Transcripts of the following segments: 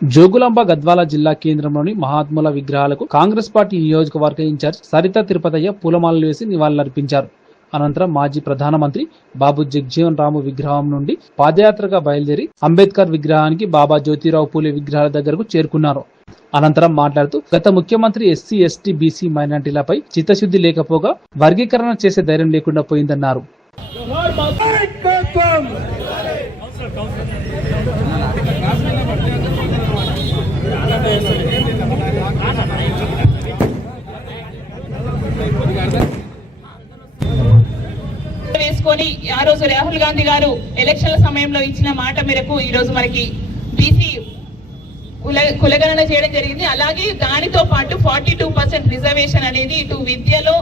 జోగులాంబ గద్వాల జిల్లా కేంద్రంలోని మహాత్ముల విగ్రహాలకు కాంగ్రెస్ పార్టీ నియోజకవర్గ ఇన్ఛార్జ్ సరిత తిరుపతయ్య పూలమాలలు వేసి నివాళులర్పించారు. అనంతరం మాజీ ప్రధానమంత్రి బాబు జగ్జీవన్ రాము విగ్రహం నుండి పాదయాత్రగా బయలుదేరి అంబేద్కర్ విగ్రహానికి బాబా జ్యోతిరావు పూలే విగ్రహాల దగ్గరకు చేరుకున్నారు. అనంతరం మాట్లాడుతూ గత ముఖ్యమంత్రి ఎస్సీ ఎస్టీ బీసీ మైనార్టీలపై చిత్తశుద్ధి లేకపోగా వర్గీకరణ చేసే ధైర్యం లేకుండా పోయిందన్నారు. నాయకత్వం ఆ రోజు రాహుల్ గాంధీ గారు ఎలక్షన్ల సమయంలో ఇచ్చిన మాట మేరకు ఈ రోజు మనకి బీసీ కులగణన చేయడం జరిగింది. అలాగే దానితో పాటు ఫార్టీ టూ పర్సెంట్ రిజర్వేషన్ అనేది ఇటు విద్యలో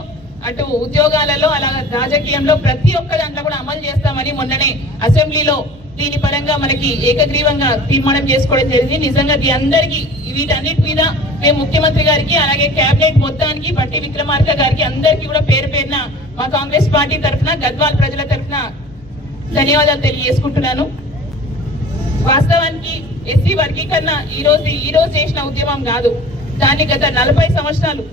అటు ఉద్యోగాలలో అలా రాజకీయంలో ప్రతి ఒక్క దాంట్లో కూడా అమలు చేస్తామని మొన్ననే అసెంబ్లీలో దీని పరంగా మనకి ఏకగ్రీవంగా తీర్మానం చేసుకోవడం జరిగింది. నిజంగా ఇది అందరికీ వీటన్నిటి మీద మేము ముఖ్యమంత్రి గారికి అలాగే కేబినెట్ మొత్తానికి బట్టి విక్రమార్క గారికి అందరికీ కూడా పేరు పేరున మా కాంగ్రెస్ పార్టీ తరఫున గద్వాల్ ప్రజల తరఫున ధన్యవాదాలు తెలియజేసుకుంటున్నాను. వాస్తవానికి ఎస్సీ వర్గీకరణ ఈ రోజు ఈ రోజు చేసిన ఉద్యమం కాదు. దాన్ని గత నలభై సంవత్సరాలు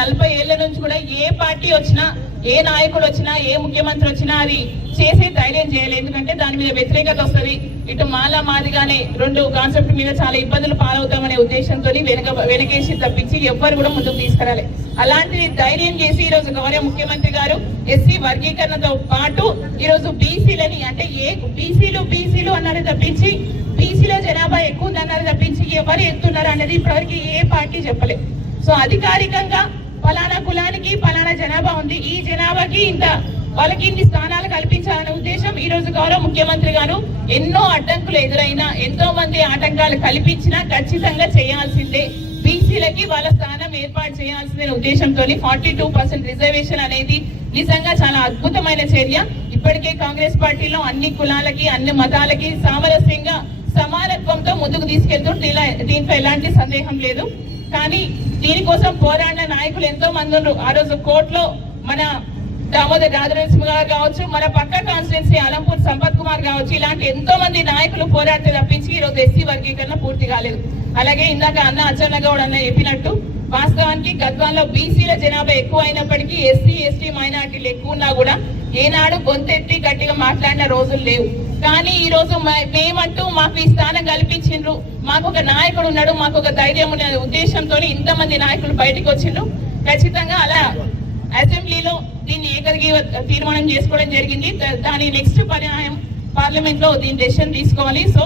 నలభై ఏళ్ళ నుంచి కూడా ఏ పార్టీ వచ్చినా ఏ నాయకుడు వచ్చినా ఏ ముఖ్యమంత్రి వచ్చినా అది చేసే ధైర్యం చేయలేదు ఎందుకంటే దాని మీద వ్యతిరేకత వస్తుంది. ఇటు మాలా మాదిగానే రెండు కాన్సెప్ట్ మీద చాలా ఇబ్బందులు పాలవుతామనే ఉద్దేశంతో వెనక వెనకేసి తప్పించి ఎవ్వరు కూడా ముందుకు తీసుకురాలి. అలాంటిది ధైర్యం చేసి ఈ రోజు గౌరవ ముఖ్యమంత్రి గారు ఎస్సీ వర్గీకరణతో పాటు ఈ రోజు బీసీలని అంటే ఏ బీసీలు బీసీలు అన్నది తప్పించి బీసీలో జనా ఎక్కువ ఎవరు ఎత్తున్నారు అనేది ఇప్పటివరకు ఏ పార్టీ చెప్పలేదు సో అధికారికంగా ఫలానా కులానికి ఫలానా జనాభా ఉంది. ఈ జనాభాకి ఇంత వాళ్ళకి ఇన్ని స్థానాలు కల్పించాలనే ఉద్దేశం ఈ రోజు గౌరవ ముఖ్యమంత్రి గారు ఎన్నో అడ్డంకులు ఎదురైనా ఎంతో మంది ఆటంకాలు కల్పించినా ఖచ్చితంగా చేయాల్సిందే. బీసీలకి వాళ్ళ స్థానం ఏర్పాటు చేయాల్సిందే ఉద్దేశంతో ఫార్టీ టూ పర్సెంట్ రిజర్వేషన్ అనేది నిజంగా చాలా అద్భుతమైన చర్య. ఇప్పటికే కాంగ్రెస్ పార్టీలో అన్ని కులాలకి అన్ని మతాలకి సామరస్యంగా సమానత్వంతో ముందుకు తీసుకెళ్తూ దీనిపై దీంట్లో ఎలాంటి సందేహం లేదు. కానీ దీనికోసం పోరాడిన నాయకులు ఎంతో మంది ఉన్నారు. ఆ రోజు కోర్టులో మన దామోదర్ రాజనరసింహ గారు కావచ్చు మన పక్క కాన్స్టిట్యున్సీ అలంపూర్ సంపత్ కుమార్ కావచ్చు ఇలాంటి ఎంతో మంది నాయకులు పోరాడితే తప్పించి ఈ రోజు ఎస్సీ వర్గీకరణ పూర్తి కాలేదు. అలాగే ఇందాక అన్న అచ్చన్న గౌడ్ అన్న చెప్పినట్టు వాస్తవానికి గద్వాల్లో బీసీల జనాభా ఎక్కువ అయినప్పటికీ ఎస్సీ ఎస్టీ మైనార్టీలు ఎక్కువ ఉన్నా కూడా ఏనాడు గొంతెత్తి గట్టిగా మాట్లాడిన రోజులు లేవు. కానీ ఈ రోజు మేమంటూ మాకు ఈ స్థానం కల్పించిండ్రు. మాకు ఒక నాయకుడు ఉన్నాడు మాకు ఒక ధైర్యం ఉన్న ఉద్దేశంతో ఇంతమంది నాయకులు బయటకు వచ్చిండ్రు. ఖచ్చితంగా అలా అసెంబ్లీలో దీన్ని ఏకరికి తీర్మానం చేసుకోవడం జరిగింది. దాని నెక్స్ట్ పర్యాయం పార్లమెంట్లో దీని డెసిషన్ తీసుకోవాలి. సో